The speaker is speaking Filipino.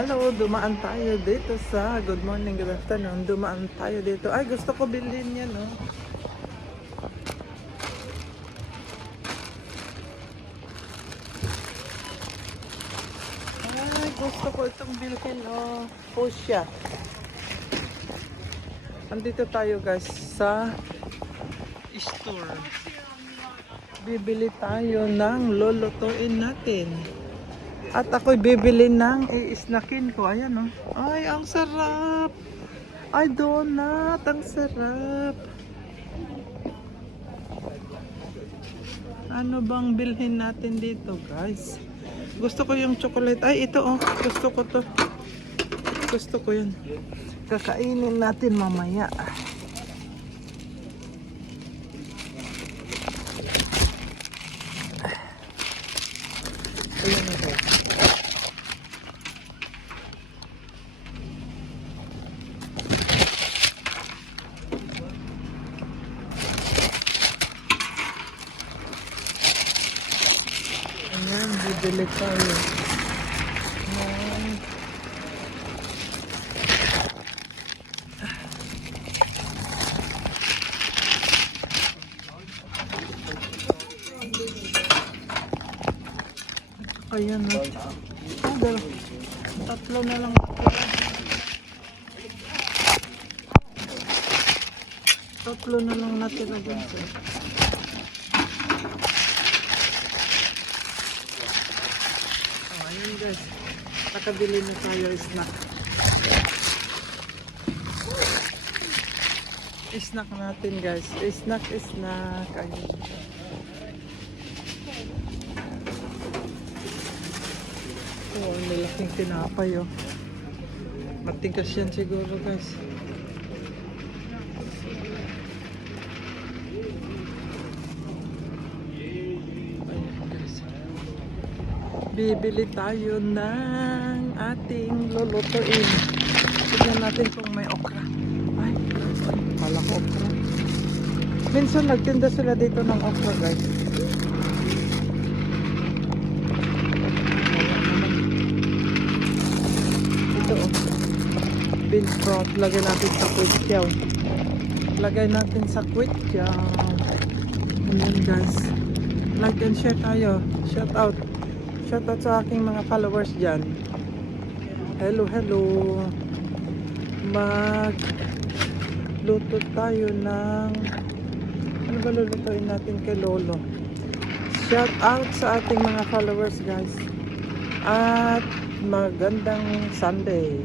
Hello, dumaan tayo dito sa Good morning, good afternoon. Dumaan tayo dito. Ay, gusto ko bilhin yan, oh. Ay, gusto ko itong bilhin, oh. Fuchsia. Andito tayo, guys, sa store. Bibili tayo ng lolotoin natin. At ako'y bibili ng iisnakin ko. Ayan oh. Ay, ang sarap. Ay, donut. Ang sarap. Ano bang bilhin natin dito, guys? Gusto ko yung chocolate. Ay, ito oh. Gusto ko to. Gusto ko yun. Kakainin natin mamaya. Ayan na Ayan, bibili tayo. Ayan. Ayan na. Ah, dalawa. Tatlo na lang. Tatlo na lang natira dyan, sir. Ayun guys. Nakabili na tayo snack. Snack natin guys. Snack, snack. Ayun. Oh, ang malaking tinapay oh. Matingkas yan siguro guys. Bibili tayo ng ating lulutuin. Tignan natin kung may okra. Ay, kala ko okra. Minsan nagtinda sila dito ng okra guys. Ito oh. Bean sprout. Lagay natin sa kwityaw. Lagay natin sa kwityaw. Ayan guys. Like and share tayo. Shout out. Shout out sa aking mga followers dyan. Hello, hello. Mag luto tayo ng ano ba lulutuin natin kay Lolo? Shout out sa ating mga followers guys. At magandang Sunday.